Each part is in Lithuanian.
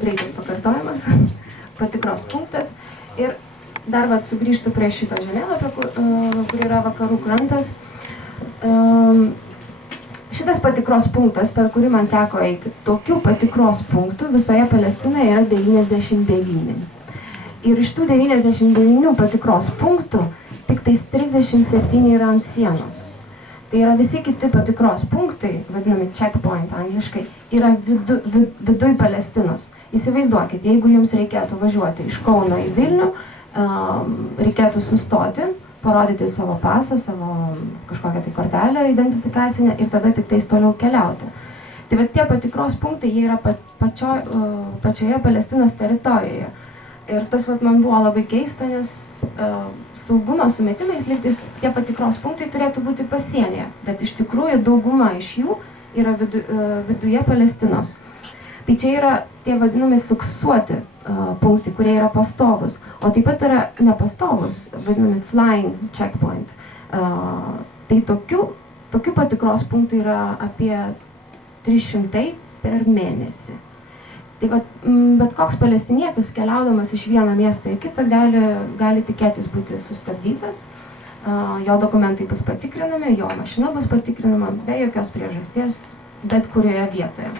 greitas pakartojimas, patikros punktas. Ir dar sugrįžtu prie šito žemėlapio, kur yra vakarų krantas. Šitas patikros punktas, per kurį man teko eiti, tokių patikros punktų visoje Palestinoje yra 99. Ir iš tų 99 patikros punktų tik tais 37 yra ant sienos. Tai yra visi kiti patikros punktai, vadinami checkpoint angliškai, yra viduj Palestinos. Įsivaizduokit, jeigu jums reikėtų važiuoti iš Kauno į Vilnių, reikėtų sustoti, parodyti savo pasą, savo kažkokią tai kortelę identifikacinę ir tada tik tais toliau keliauti. Tai va tie patikros punktai, jie yra pačioje Palestinos teritorijoje. Ir tas man buvo labai keista, nes saugumo sumetimais lygtais tie patikros punktai turėtų būti pasienyje, bet iš tikrųjų dauguma iš jų yra viduje Palestinos. Tai čia yra tie vadinami fiksuoti punktai, kurie yra pastovus, o taip pat yra nepastovus, vadinami flying checkpoint. Tai tokių patikros punktų yra apie 300 per mėnesį. Tai bet koks palestinietis keliaudamas iš vieno miesto į kitą gali tikėtis būti sustabdytas, jo dokumentai bus patikrinami, jo mašina bus patikrinama be jokios priežasties bet kurioje vietoje.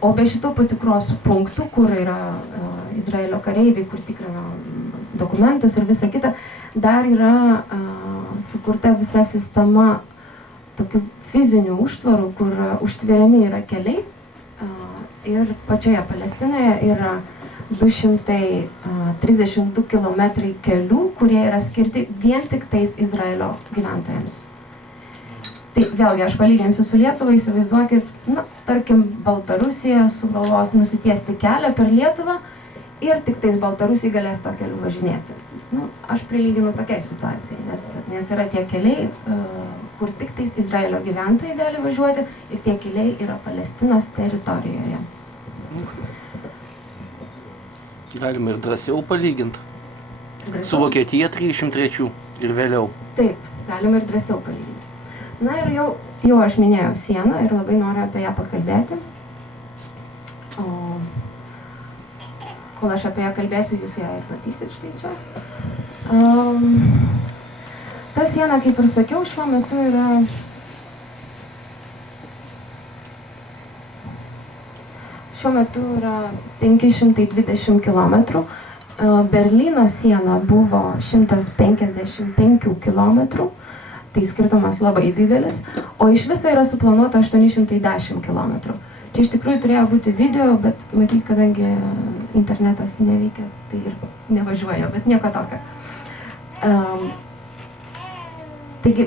O be šitų patikros punktų, kur yra Izraelio kareiviai, kur tikrina dokumentus ir visa kita, dar yra sukurta visa sistema tokių fizinių užtvarų, kur užtveriami yra keliai. Ir pačioje Palestinoje yra 232 kilometrai kelių, kurie yra skirti vien tik tais Izraelio gyventojams. Tai vėlgi aš palyginsiu su Lietuva, įsivaizduokit, tarkim, Baltarusija sugalvos nusitiesti kelią per Lietuvą ir tik tais Baltarusiai galės to keliu važinėti. Aš prilyginu tokiai situacijai, nes yra tie keliai, kur tik tais Izraelio gyventojai gali važiuoti ir tie keliai yra Palestinos teritorijoje. Galime ir drąsiau palyginti. Su Vokietija 303 ir vėliau. Taip, galime ir drąsiau palyginti. Na ir jau aš minėjau sieną ir labai noriu apie ją pakalbėti. Kol aš apie ją kalbėsiu, jūs ją ir matysit štai čia. Ta siena, kaip ir sakiau, šiuo metu yra Šiuo metu yra 520 km. Berlyno siena buvo 155 km. Tai skirtumas labai didelis. O iš viso yra suplanuota 810 km. Čia iš tikrųjų turėjo būti video, bet matyt, kadangi internetas neveikia, tai ir nevažiuoja, bet nieko tokio. Taigi,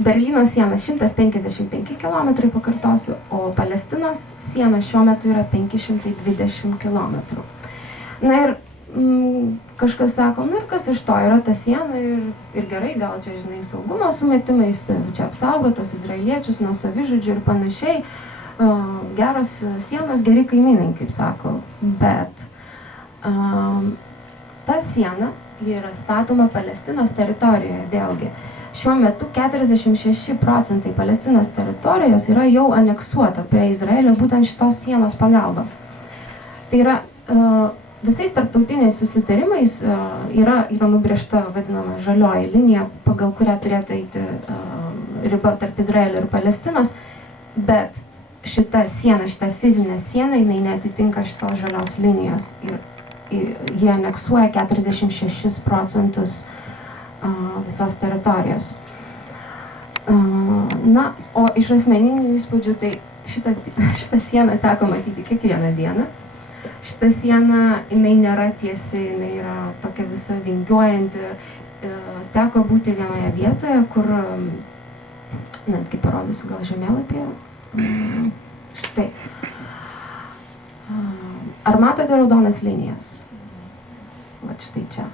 Berlyno siena 155 km, pakartosiu, o Palestinos siena šiuo metu yra 520 km. Na ir kažkas sako, ir kas iš to yra ta siena ir gerai, gal čia, žinai, saugumo sumetimais, čia apsaugotas izraeliečius nuo savižudžių ir panašiai. Geros sienos, geri kaimynai, kaip sako, bet ta siena yra statoma Palestinos teritorijoje, vėlgi. Šiuo metu 46% Palestinos teritorijos yra jau aneksuota prie Izraelio būtent šitos sienos pagalba. Tai yra visais tarptautiniais susitarimais yra nubrėžta vadinama žalioji linija, pagal kurią turėtų eiti riba tarp Izraelio ir Palestinos, bet šita siena, šita fizinė siena, jinai neatitinka šitos žalios linijos ir jie aneksuoja 46% visos teritorijos. Na, o iš asmeninių įspūdžių, tai šitą sieną teko matyti kiekvieną dieną. Šita siena, jinai nėra tiesi, jinai yra tokia visa vingiuojanti. Teko būti vienoje vietoje, kur, netgi parodysiu gal žemėlapyje. Štai. Ar matote raudonas linijas? Vat štai čia.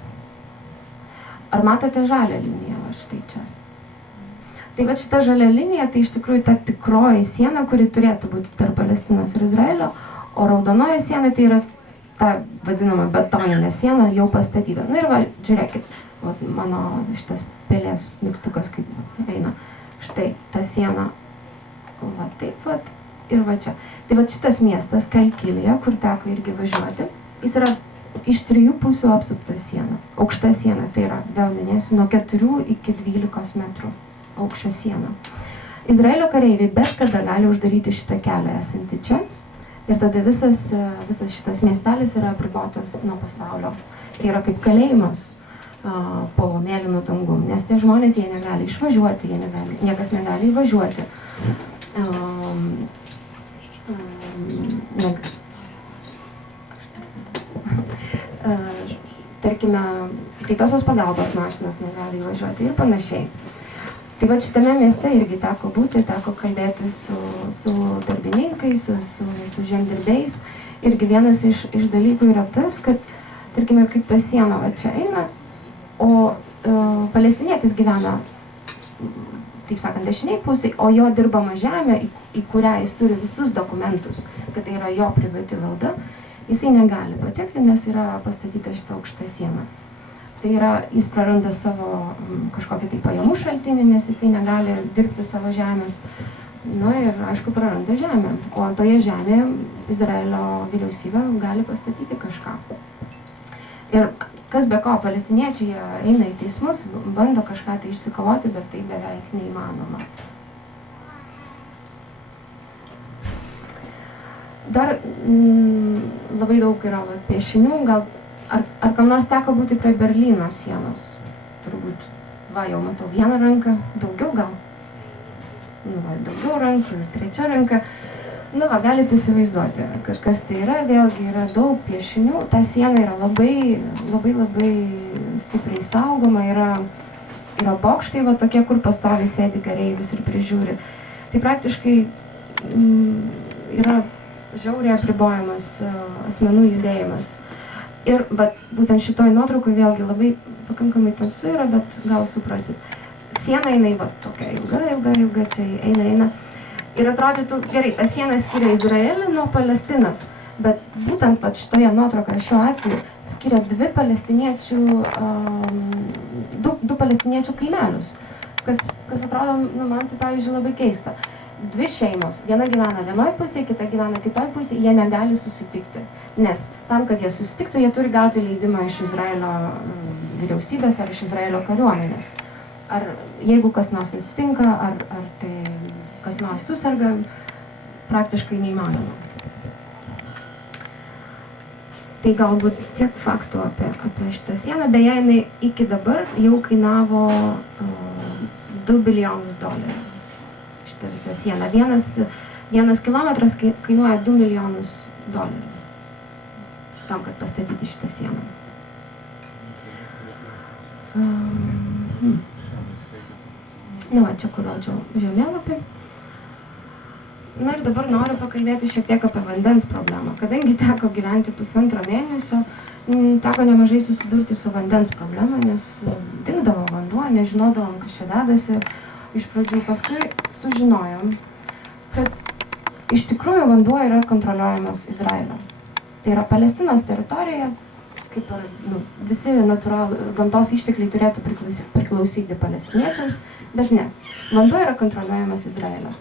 Ar matote žalią liniją? Va štai čia. Tai va šita žalia linija, tai iš tikrųjų ta tikroji siena, kuri turėtų būti tarp Palestinos ir Izraelio, o raudonoji siena tai yra ta vadinama betoninė siena jau pastatyta. Na ir va, žiūrėkit, va, mano šitas pelės mygtukas kaip eina. Štai ta siena, va taip, va, ir va čia. Tai va šitas miestas, Kalkilija, kur teko irgi važiuoti, jis yra iš 3 pusių apsupta siena. Aukšta siena, tai yra, vėl minėsiu, nuo 4 iki 12 metrų aukščio siena. Izraelio kareiviai bet kada gali uždaryti šitą kelią esantį čia ir tada visas šitas miestelis yra apribotas nuo pasaulio. Tai yra kaip kalėjimas po mėlynu dangum, nes tie žmonės, jie negali išvažiuoti, niekas negali įvažiuoti. Tarkime, greitosios pagalbos mašinos negali įvažiuoti ir panašiai. Tai va šitame mieste irgi teko būti, teko kalbėti su darbininkais, su žemdirbiais. Irgi vienas iš dalykų yra tas, kad, tarkime, kaip ta siena va čia eina, o palestinietis gyvena, taip sakant, dešiniai pusiai, o jo dirbama žemė, į kurią jis turi visus dokumentus, kad tai yra jo privati valda, jisai negali patekti, nes yra pastatyta šita aukšta siena. Tai yra, jis praranda savo kažkokį tai pajamų šaltinį, nes jisai negali dirbti savo žemės. Na ir, aišku, praranda žemę. O toje žemėje Izraelio vyriausybė gali pastatyti kažką. Ir kas be ko, palestiniečiai eina į teismus, bando kažką tai išsikovoti, bet tai beveik neįmanoma. Dar labai daug yra piešinių, gal ar kam nors teko būti prie Berlyno sienos? Turbūt, jau matau vieną ranką, daugiau gal? Daugiau rankų ir 3 ranka. Galite įsivaizduoti, kas tai yra, vėlgi yra daug piešinių, ta siena yra labai stipriai saugoma, yra bokštai, tokie, kur pastoviai sėdi kareivis ir prižiūri. Tai praktiškai yra žiauriai apribojamas asmenų judėjimas. Ir būtent šitoj nuotraukoj vėlgi labai pakankamai tamsu yra, bet gal suprasit. Siena eina tokia ilga, čia eina. Ir atrodytų, gerai, ta siena skiria Izraelį nuo Palestinos, bet būtent šitoje nuotraukoje šiuo atveju skiria 2 palestiniečių kaimelius, kas atrodo, man tai pavyzdžiui labai keista. 2 šeimos, viena gyvena vienoj pusėje, kita gyvena kitoj pusėje, jie negali susitikti. Nes tam, kad jie susitiktų, jie turi gauti leidimą iš Izraelio vyriausybės ar iš Izraelio kariuomenės. Ar jeigu kas nors atsitinka, ar tai kas nors susirga, praktiškai neįmanoma. Tai galbūt tiek faktų apie šitą sieną. Beje, jinai iki dabar jau kainavo $2 bilijonus. Šitą visą sieną. Vienas kilometras kainuoja $2 milijonus. Tam, kad pastatyti šitą sieną. Čia kur rodžiau žemėlapį. Ir dabar noriu pakalbėti šiek tiek apie vandens problemą. Kadangi teko gyventi 1,5 mėnesio, teko nemažai susidurti su vandens problema, nes dingdavo vanduo, nežinodavom, kas čia dedasi. Iš pradžių paskui sužinojom, kad iš tikrųjų vanduo yra kontroliuojamas Izraelio. Tai yra Palestinos teritorija, kaip ir visi gamtos ištekliai turėtų priklausyti palestiniečiams, bet ne. Vanduo yra kontroliuojamas Izraelio.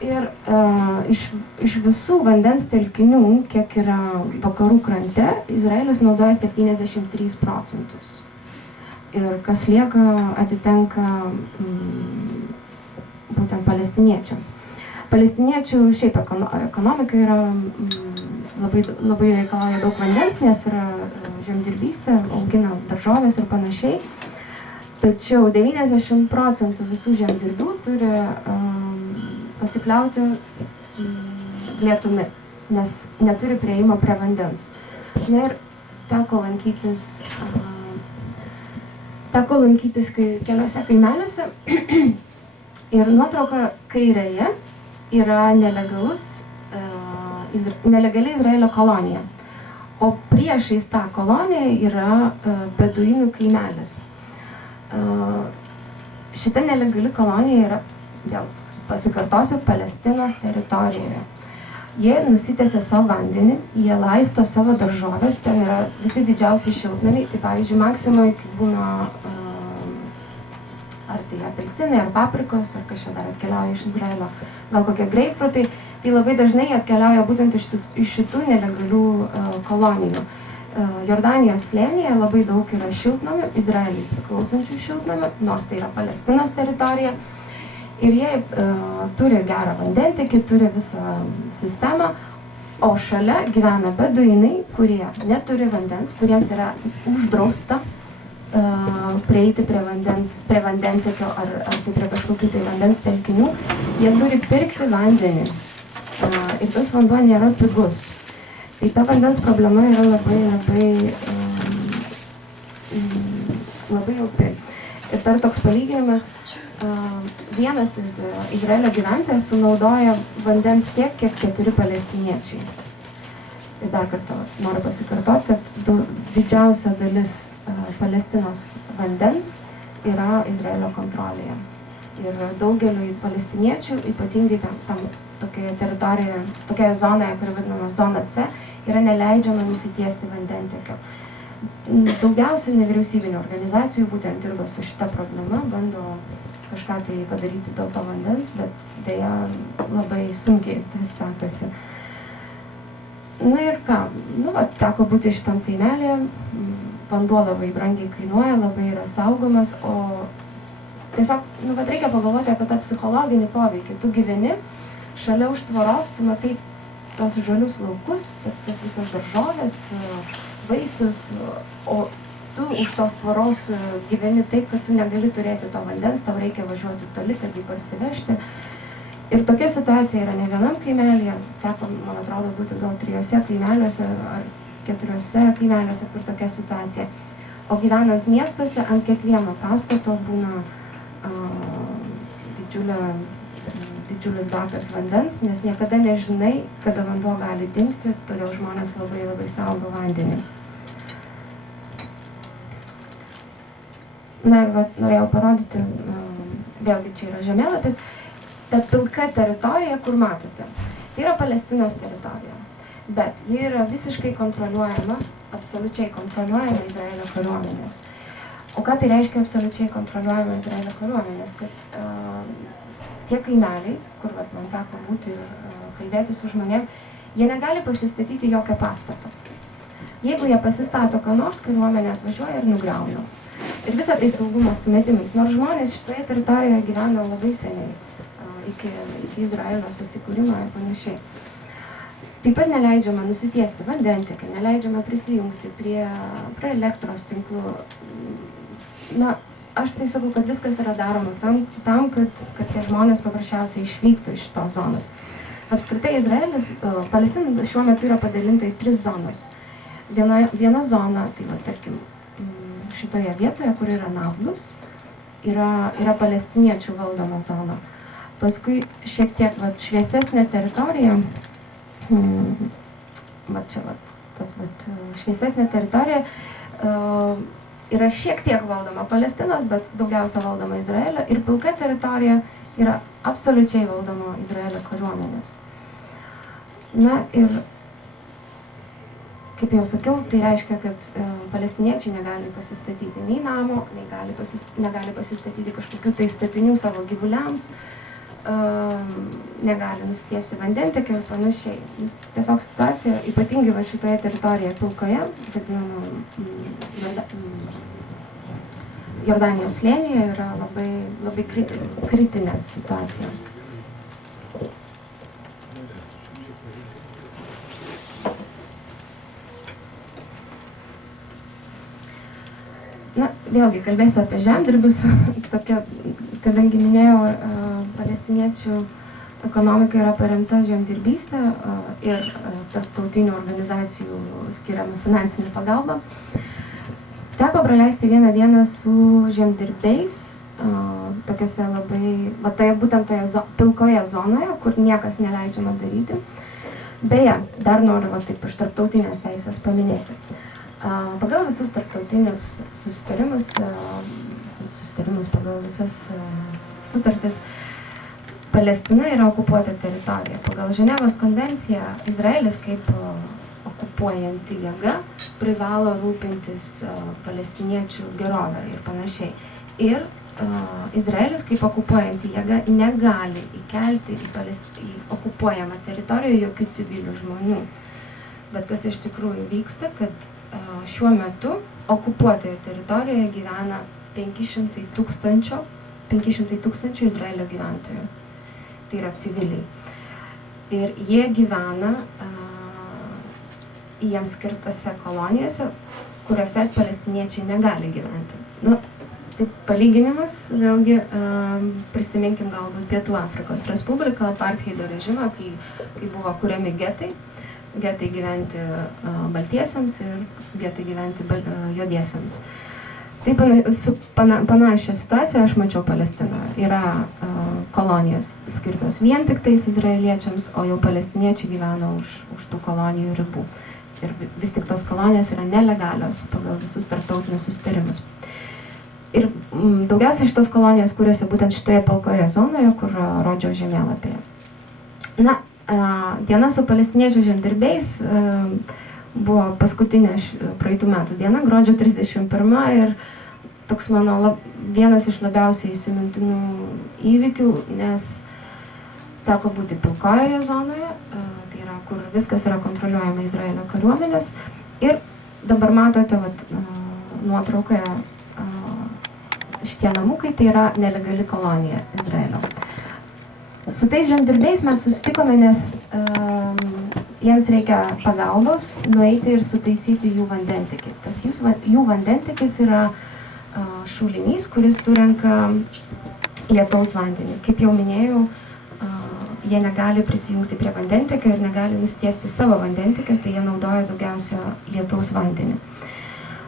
Ir iš visų vandens telkinių, kiek yra vakarų krante, Izraelis naudoja 73%. Ir kas lieka, atitenka būtent palestiniečiams. Palestiniečių šiaip ekonomika yra labai reikalauja daug vandens, nes yra žemdirbystė, augina daržovės ir panašiai. Tačiau 90% visų žemdirbių turi pasikliauti lietumi, nes neturi prieimo prie vandens. Ir teko lankytis keliuose kaimeliuose ir nuotrauka kairėje yra nelegali Izraelio kolonija, o priešais tą koloniją yra beduinų kaimelis. Šita nelegali kolonija yra, vėl pasikartosiu, Palestinos teritorijoje. Jie nusitęsia savo vandenį, jie laisto savo daržovės, ten yra visi didžiausiai šiltnamiai, tai pavyzdžiui, Maksimoj būna ar tai apelsinai, ar paprikos, ar kažką dar atkeliauja iš Izraelio, gal kokie greipfrutai, tai labai dažnai atkeliauja būtent iš šitų nelegalių kolonijų. Jordanijos slėnyje labai daug yra šiltnamių, Izraeliui priklausančių šiltnamių, nors tai yra Palestinos teritorija. Ir jie turi gerą vandentekį, turi visą sistemą, o šalia gyvena beduinai, kurie neturi vandens, kuriems yra uždrausta prieiti prie vandentekio ar tai prie kažkokių tai vandens telkinių. Jie turi pirkti vandenį ir tas vanduo nėra pigus. Tai ta vandens problema yra labai opi. Ir dar toks palyginimas, vienas Izraelio gyventojas sunaudoja vandens tiek, kiek 4 palestiniečiai. Ir dar kartą noriu pasikartoti, kad didžiausia dalis Palestinos vandens yra Izraelio kontrolėje. Ir daugeliui palestiniečių, ypatingai tam tokioje teritorijoje, tokioje zonoje, kuri vadinama zona C, yra neleidžiama nusitiesti vandentekio. Daugiausiai nevyriausybinių organizacijų būtent dirba su šita problema, bando kažką tai padaryti dėl to vandens, bet dėja labai sunkiai tas sekasi. Na ir ką, teko būti šitam kaimelėje, vanduo labai brangiai kainuoja, labai yra saugomas, o tiesiog, reikia pagalvoti apie tą psichologinį poveikį. Tu gyveni, šalia už tvoros, tu matai tos žalius laukus, tas visas daržovės, vaisius, o tu už tos tvoros gyveni taip, kad tu negali turėti to vandens, tau reikia važiuoti toli, kad jį parsivežti. Ir tokia situacija yra ne vienam kaimelyje, teko, man atrodo, būti gal 3 kaimeliuose ar 4 kaimeliuose, kur tokia situacija. O gyvenant miestuose, ant kiekvieno pastato būna didžiulis bakas vandens, nes niekada nežinai, kada vanduo gali dingti, todėl žmonės labai saugo vandenį. Na ir norėjau parodyti, vėlgi čia yra žemėlapis, ta pilka teritorija, kur matote, tai yra Palestinos teritorija, bet ji yra visiškai kontroliuojama, absoliučiai kontroliuojama Izraelio kariuomenės. O ką tai reiškia absoliučiai kontroliuojama Izraelio kariuomenės? Kad tie kaimeliai, kur man teko būti ir kalbėti su žmonėm, jie negali pasistatyti jokio pastato. Jeigu jie pasistato ką nors, kariuomenė atvažiuoja ir nugriauna. Ir visą tai saugumo sumetimais, nors žmonės šitoje teritorijoje gyvena labai seniai, iki Izraelio susikūrimo ir panašiai. Taip pat neleidžiama nusitiesti vandentekio, neleidžiama prisijungti prie elektros tinklų. Na, aš tai sakau, kad viskas yra daroma tam, kad tie žmonės paprasčiausiai išvyktų iš tos zonos. Apskritai Izraelis, Palestina šiuo metu yra padalinta į 3 zonas. Viena zona, tai tarkim, šitoje vietoje, kur yra Nablus, yra palestiniečių valdoma zona. Paskui šiek tiek šviesesnė teritorija, šviesesnė teritorija yra šiek tiek valdoma Palestinos, bet daugiausia valdoma Izraelio, ir pilka teritorija yra absoliučiai valdoma Izraelio kariuomenės. Na ir, kaip jau sakiau, tai reiškia, kad palestiniečiai negali pasistatyti nei namo, negali pasistatyti kažkokių tai statinių savo gyvuliams, negali nusitiesti vandentekio ir panašiai. Tiesiog situacija, ypatingai šitoje teritorijoje pilkoje, Jordanijos slėnyje, yra labai kritinė situacija. Na, vėlgi kalbėsiu apie žemdirbius, kadangi minėjau, palestiniečių ekonomika yra paremta žemdirbystė ir tarptautinių organizacijų skiriama finansinė pagalba. Teko praleisti vieną dieną su žemdirbiais, tokiose būtent toje pilkoje zonoje, kur niekas neleidžiama daryti. Beje, dar noriu taip iš tarptautinės teisės paminėti. Pagal visus tarptautinius susitarimus pagal visas sutartis, Palestina yra okupuota teritorija. Pagal Ženevos konvenciją Izraelis kaip okupuojanti jėga privalo rūpintis palestiniečių gerovę ir panašiai. Ir Izraelis kaip okupuojanti jėga negali įkelti į okupuojamą teritoriją jokių civilių žmonių. Bet kas iš tikrųjų vyksta, kad šiuo metu okupuotoje teritorijoje gyvena 500 tūkstančių Izraelio gyventojų. Tai yra civiliai. Ir jie gyvena jiems skirtose kolonijose, kuriuose palestiniečiai negali gyventi. Taip palyginimas, vėlgi, prisiminkim galbūt Pietų Afrikos Respubliką, apartheido režimą, kai buvo kuriami getai gyventi baltiesiams ir getai gyventi juodiesiams. Taip, su panašią situaciją aš mačiau Palestinoje. Yra kolonijos skirtos vien tik tais izraeliečiams, o jau palestiniečiai gyvena už tų kolonijų ribų. Ir vis tik tos kolonijos yra nelegalios pagal visus tarptautinius susitarimus. Ir daugiausiai šitos kolonijos kūrėsi būtent šitoje pilkoje zonoje, kur rodžiau žemėlapyje. Diena su palestiniečių žemdirbiais buvo paskutinė praeitų metų diena, gruodžio 31, ir toks mano vienas iš labiausiai įsimintinų įvykių, nes teko būti pilkojoje zonoje, tai yra, kur viskas yra kontroliuojama Izraelio kariuomenės. Ir dabar matote nuotraukoje šitie namukai, tai yra nelegali kolonija Izraelio. Su tais žemdirbiais mes susitikome, nes jiems reikia pagalbos nueiti ir sutaisyti jų vandentekį. Tas jų vandentekis yra šulinys, kuris surenka lietaus vandenį. Kaip jau minėjau, jie negali prisijungti prie vandentekio ir negali nustiesti savo vandentekio, tai jie naudoja daugiausia lietaus vandenį.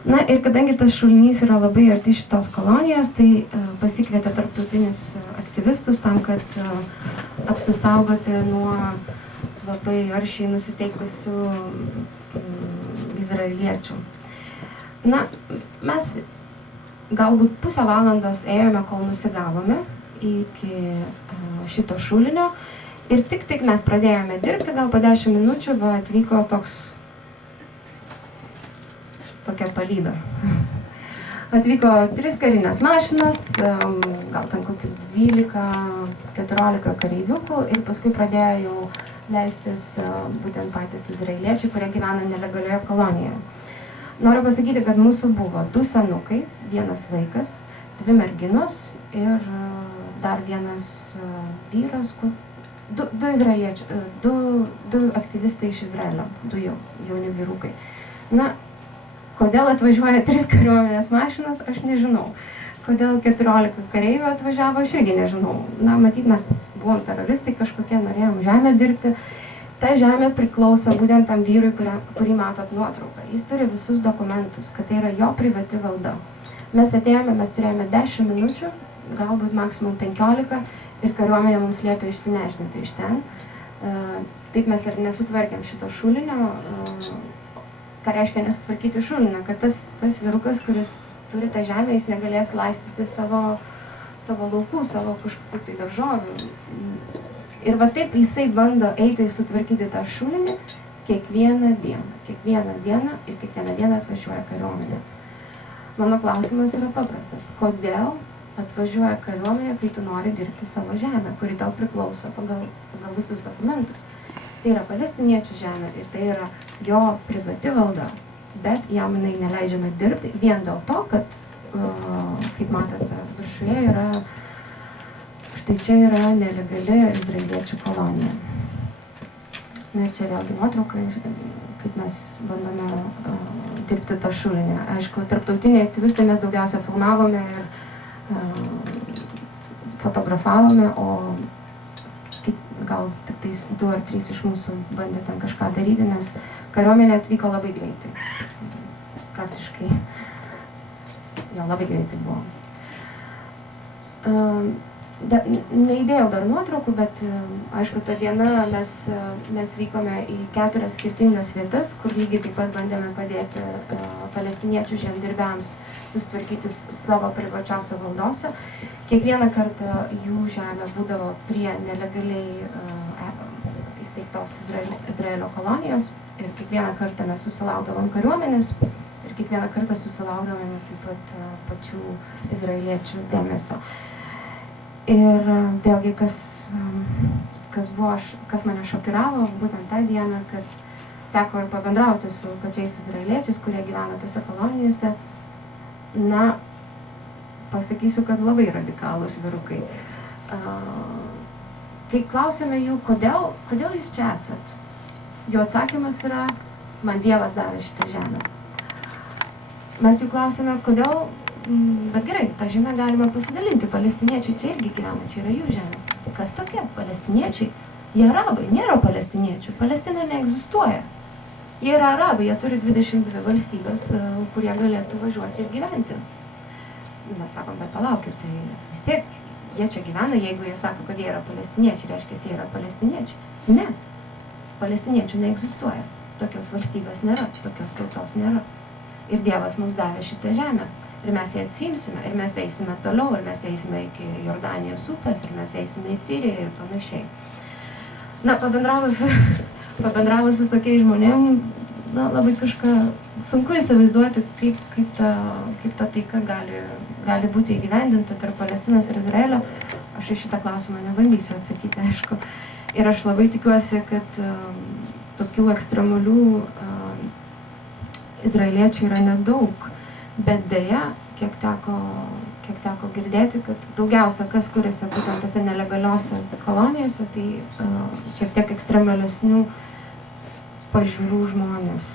Ir kadangi tas šulinys yra labai arti šitos kolonijos, tai pasikvietė tarptautinius aktyvistus tam, kad apsisaugoti nuo labai aršiai nusiteikusių izraeliečių. Mes galbūt pusę valandos ėjome, kol nusigavome iki šito šulinio, ir tik mes pradėjome dirbti, gal po 10 minučių atvyko tokia palyda. Atvyko 3 karinės mašinas, gal ten kokių 12-14 kareiviukų, ir paskui pradėjo jau leistis būtent patys izraeliečiai, kurie gyvena nelegalioje kolonijoje. Noriu pasakyti, kad mūsų buvo 2 senukai, 1 vaikas, 2 merginos ir dar 1 vyras, 2 izraeliečiai, 2 aktyvistai iš Izraelio, 2 jauni vyrukai. Kodėl atvažiuoja 3 kariuomenės mašinas, aš nežinau. Kodėl 14 kareivių atvažiavo, aš irgi nežinau. Matyt, mes buvom teroristai kažkokie, norėjom žemę dirbti. Ta žemė priklauso būtent tam vyrui, kurį matot nuotrauką. Jis turi visus dokumentus, kad tai yra jo privati valda. Mes atėjome, mes turėjome 10 minučių, galbūt maksimum 15, ir kariuomenė mums liepė išsinešinti iš ten. Taip mes ir nesutvarkėm šito šulinio. Ką reiškia nesutvarkyti šulinio, kad tas vyrukas, kuris turi tą žemę, jis negalės laistyti savo laukų, savo kažkokių tai daržovių. Ir taip jisai bando eiti sutvarkyti tą šulinį kiekvieną dieną ir kiekvieną dieną atvažiuoja kariuomenė. Mano klausimas yra paprastas. Kodėl atvažiuoja kariuomenė, kai tu nori dirbti savo žemę, kuri tau priklauso pagal visus dokumentus? Tai yra palestiniečių žemė ir tai yra jo privati valda, bet jam jinai neleidžiama dirbti vien dėl to, kad, kaip matote, viršuje yra, štai čia yra nelegali izraeliečių kolonija. Ir čia vėlgi nuotrauka, kaip mes bandome dirbti tą šulinį. Aišku, tarptautiniai aktyvistai mes daugiausia filmavome ir fotografavome, o gal tik 2 ar 3 iš mūsų bandė ten kažką daryti, nes kariuomenė atvyko labai greitai. Praktiškai, labai greitai buvo. Neįdėjau dar nuotraukų, bet aišku, tą dieną mes vykome į 4 skirtingas vietas, kur lygiai taip pat bandėme padėti palestiniečių žemdirbiams susitvarkyti savo privačiose valdose. Kiekvieną kartą jų žemė būdavo prie nelegaliai įsteigtos Izraelio kolonijos, ir kiekvieną kartą mes susilaukdavom kariuomenės, ir ir kiekvieną kartą susilaukdavome taip pat pačių izraeliečių dėmesio. Ir vėlgi, kas mane šokiravo būtent tą dieną, kad teko ir pabendrauti su pačiais izraeliečiais, kurie gyvena tose kolonijose. Na, pasakysiu, kad labai radikalūs vyrukai. Kai klausėme jų, kodėl jūs čia esat, jų atsakymas yra, man Dievas davė šitą žemę. Mes jų klausėme, kodėl, bet gerai, tą žemę galima pasidalinti, palestiniečiai čia irgi gyvena, čia yra jų žemė. Kas tokie? Palestiniečiai? Jie arabai, nėra palestiniečių, Palestina neegzistuoja. Jie yra arabai, jie turi 22 valstybės, kurie galėtų važiuoti ir gyventi. Mes sakom, bet palaukit, tai vis tiek jie čia gyvena, jeigu jie sako, kad jie yra palestiniečiai, reiškia, jie yra palestiniečiai. Ne, palestiniečių neegzistuoja, tokios valstybės nėra, tokios tautos nėra. Ir Dievas mums davė šitą žemę. Ir mes ją atsiimsime, ir mes eisime toliau, ir mes eisime iki Jordanijos upės, ir mes eisime į Siriją ir panašiai. Na, pabendravus su tokiais žmonėm, na, labai kažką sunku įsivaizduoti, kaip ta taika gali būti įgyvendinta tarp Palestinos ir Izraelio. Aš į šitą klausimą nebandysiu atsakyti, aišku. Ir aš labai tikiuosi, kad tokių ekstremalių izraeliečių yra nedaug. Bet dėja, kiek teko girdėti, kad daugiausia kas kuriasi būtent tose nelegaliose kolonijose, tai šiek tiek ekstremalesnių pažiūrų žmonės.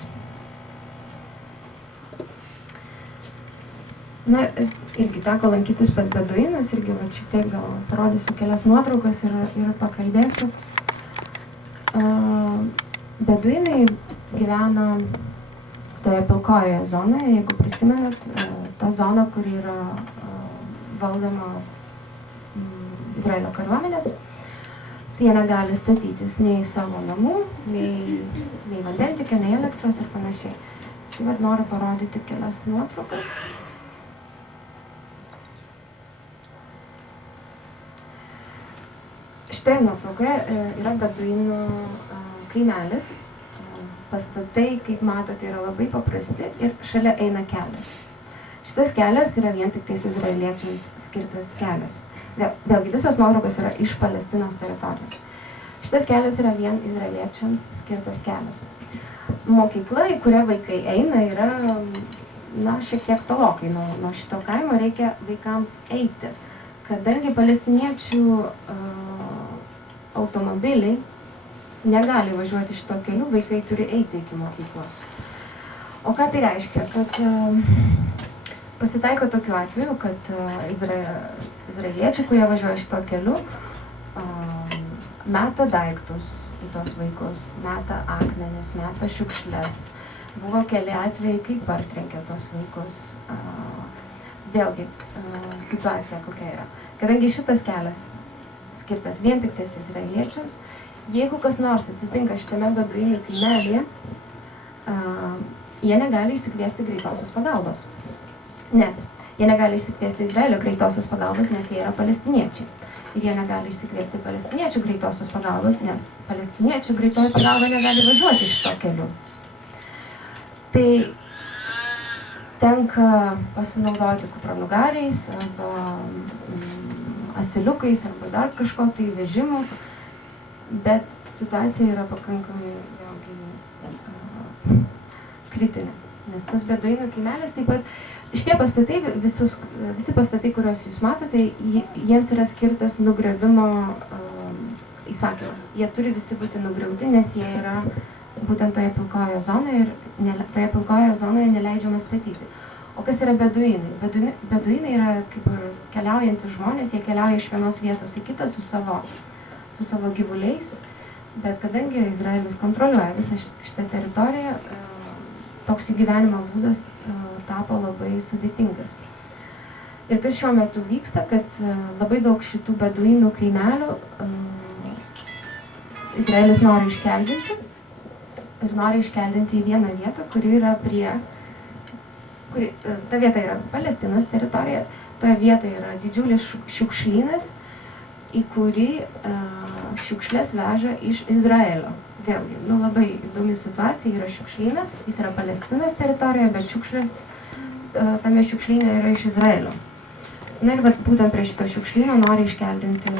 Na, irgi teko lankytis pas beduinus, irgi va šiek tiek gal parodysiu kelias nuotraukas ir pakalbėsiu. Beduinai gyvena toje pilkojoje zonoje, jeigu prisimenat, ta zona, kur yra valdoma Izraelio kariuomenės, tai jie negali statytis nei savo namų, nei vandentikio, nei elektros ir panašiai. Tai vat noriu parodyti kelias nuotraukas. Štai nuotraukoje yra beduinų kaimelis. Pastatai, kaip matote, yra labai paprasti ir šalia eina kelias. Šitas kelias yra vien tik tais izraeliečiams skirtas kelias. Vėlgi, visos nuotraukos yra iš Palestinos teritorijos. Šitas kelias yra vien izraeliečiams skirtas kelias. Mokykla, į kurią vaikai eina, yra, na, šiek tiek tolokai nuo šito kaimo, reikia vaikams eiti. Kadangi palestiniečių automobiliai negali važiuoti šito keliu, vaikai turi eiti iki mokyklos. O ką tai reiškia? Kad pasitaiko tokiu atveju, kad izraeliečiai, kurie važiuoja šito keliu, meta daiktus į tos vaikus, meta akmenis, meta šiukšles. Buvo keli atvejai, kaip partrenkė tos vaikus. Vėlgi, situacija kokia yra. Kadangi šitas kelias skirtas vien tik tais izraeliečiams, jeigu kas nors atsitinka šitame beduinų kaimelyje, jie negali išsikviesti greitosios pagalbos. Nes jie negali išsikviesti Izraelio greitosios pagalbos, nes jie yra palestiniečiai. Ir jie negali išsikviesti palestiniečių greitosios pagalbos, nes palestiniečių greitoji pagalba negali važiuoti šito keliu. Tai tenka pasinaudoti kupranugariais arba asiliukais arba dar kažko tai vežimų. Bet situacija yra pakankamai vėlgi kritinė, nes tas beduinų kaimelis taip pat, šitie pastatai, visi pastatai, kuriuos jūs matote, jiems yra skirtas nugriovimo įsakymas. Jie turi visi būti nugriauti, nes jie yra būtent toje pilkojoje zonoje ir toje pilkojoje zonoje neleidžiama statyti. O kas yra beduinai? Beduinai yra kaip ir keliaujantys žmonės, jie keliauja iš vienos vietos į kitą su savo gyvuliais, bet kadangi Izraelis kontroliuoja visą šitą teritoriją, toks jų gyvenimo būdas tapo labai sudėtingas. Ir kas šiuo metu vyksta, kad labai daug šitų beduinų kaimelių Izraelis nori iškeldinti ir nori iškeldinti į vieną vietą, kuri yra ta vieta yra Palestinos teritorija, toje vietoje yra didžiulis šiukšlynas, į kurį šiukšlės veža iš Izraelio. vėlgi, labai įdomi situacija, yra šiukšlynas, jis yra Palestinos teritorijoje, bet šiukšlės tame šiukšlyne yra iš Izraelio. Na ir būtent prie šito šiukšlyno nori iškeldinti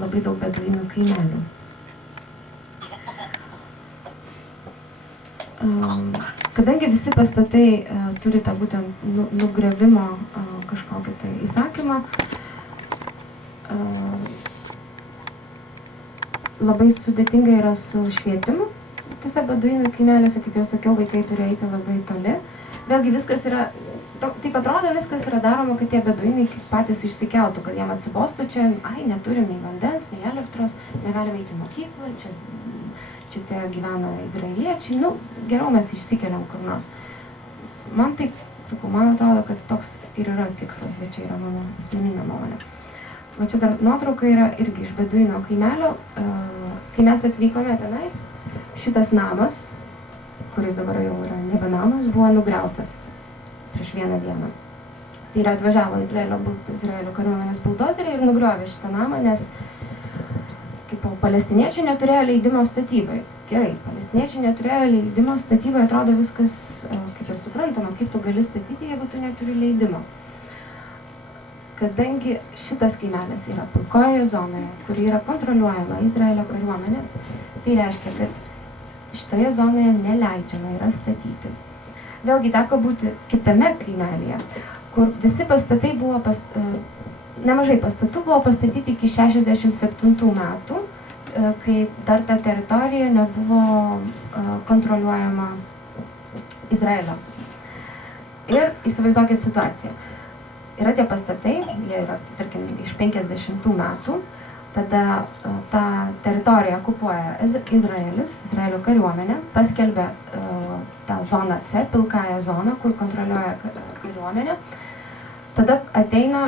labai daug beduinų kaimelių. Kadangi visi pastatai turi tą būtent nugriovimo kažkokį tai įsakymą, labai sudėtinga yra su švietimu. Tiesiog beduinų kaimeliuose, kaip jau sakiau, vaikai turi eiti labai toli. Vėlgi viskas yra, taip atrodo, viskas yra daroma, kad tie beduinai patys išsikeltų, kad jiem atsibostų čia, neturim nei vandens, nei elektros, negalime eiti į mokyklą, čia tie gyvena izraeliečiai, geriau mes išsikeliam kur nors. Man taip, sakau, man atrodo, kad toks ir yra tikslas, bet čia yra mano asmeninė nuomonė. O čia dar nuotrauka yra irgi iš beduino kaimelio. Kai mes atvykome tenais, šitas namas, kuris dabar jau yra nebe namas, buvo nugriautas prieš vieną dieną. Tai yra atvažiavo Izraelio kariuomenės buldozeriai ir nugriovė šitą namą, nes kaip palestiniečiai neturėjo leidimo statybai. Gerai, palestiniečiai neturėjo leidimo statybai, atrodo viskas kaip ir suprantama, kaip tu gali statyti, jeigu tu neturi leidimo. Kadangi šitas kaimelis yra pilkojoje zonoje, kuri yra kontroliuojama Izraelio kariuomenės, tai reiškia, kad šitoje zonoje neleidžiama yra statyti. Vėlgi teko būti kitame kaimelyje, kur visi pastatai buvo, nemažai pastatų buvo pastatyti iki 67 metų, kai dar ta teritorija nebuvo kontroliuojama Izraelio. Ir įsivaizduokit situaciją. Yra tie pastatai, jie yra, tarkim, iš 50 metų, tada tą teritoriją okupuoja Izraelis, Izraelio kariuomenė, paskelbia tą zoną C, pilkąją zoną, kur kontroliuoja kariuomenė, tada ateina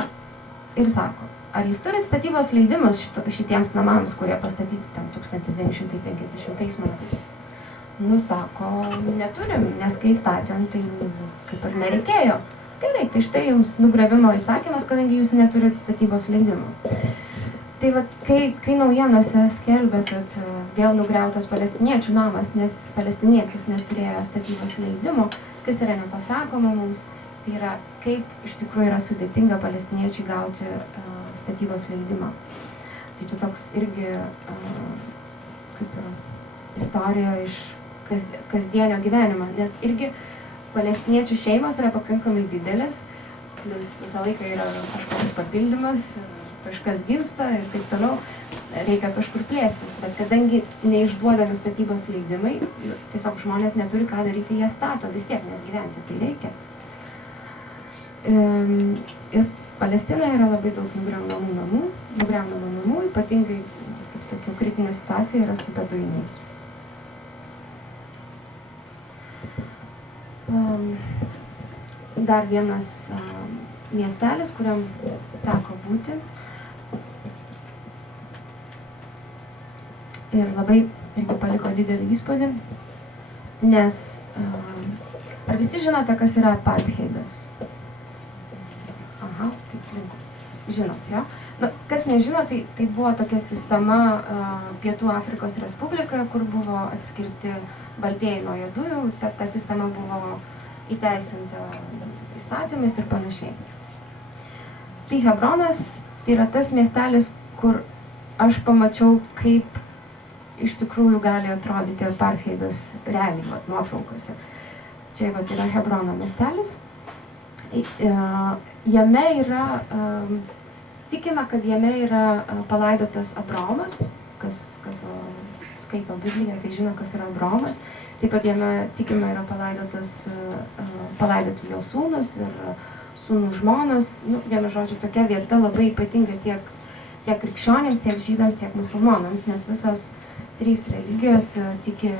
ir sako, ar jūs turit statybos leidimus šitiems namams, kurie pastatyti ten 1950 metais? Sako, neturim, nes kai statėm, tai kaip ir nereikėjo. Gerai, tai štai jums nugriovimo įsakymas, kadangi jūs neturit statybos leidimų. Tai kai naujienose skelbia, kad vėl nugriautas palestiniečių namas, nes palestinietis neturėjo statybos leidimo, kas yra nepasakoma mums, tai yra, kaip iš tikrųjų yra sudėtinga palestiniečiai gauti statybos leidimą. Tai čia toks irgi kaip istorija iš kasdienio gyvenimo, nes irgi palestiniečių šeimos yra pakankamai didelės, plius visą laiką yra kažkoks papildymas, kažkas gimsta ir taip toliau, reikia kažkur plėstis, bet kadangi neišduodami statybos leidimai, tiesiog žmonės neturi ką daryti, jie stato vis tiek, nes gyventi tai reikia. Ir Palestinoje yra labai daug nugriaunamų namų, ypatingai, kaip sakiau, kritinė situacija yra su beduinais. Dar vienas miestelis, kuriam teko būti. Ir labai irgi paliko didelį įspūdį, nes ar visi žinote, kas yra apartheidas? Aha, taip link. Žinot, jo? Kas nežino, tai buvo tokia sistema Pietų Afrikos Respublikoje, kur buvo atskirti baltieji nuo juodųjų, ta sistema buvo įteisinta įstatymais ir panašiai. Tai Hebronas tai yra tas miestelis, kur aš pamačiau, kaip iš tikrųjų gali atrodyti apartheidas realiai, nuotraukose. Čia yra Hebrono miestelis. Jame yra, tikime, kad jame yra palaidotas Abraomas, kas skaito Bibliją, tai žino, kas yra Abraomas. Taip pat jame, tikime, yra palaidoti jo sūnus ir sūnų žmonos. Vienu žodžiu, tokia vieta labai ypatinga tiek krikščionėms, tiek žydams, tiek musulmonams, nes visos trys religijos tiki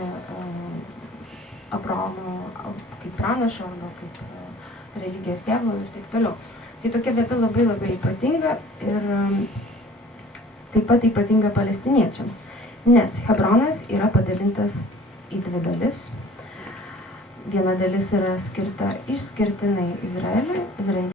Abraomo kaip pranašo arba kaip religijos tėvo ir taip toliau. Tai tokia vieta labai labai ypatinga ir taip pat ypatinga palestiniečiams, nes Hebronas yra padalintas į dvi dalis. Viena dalis yra skirta išskirtinai izraeliams,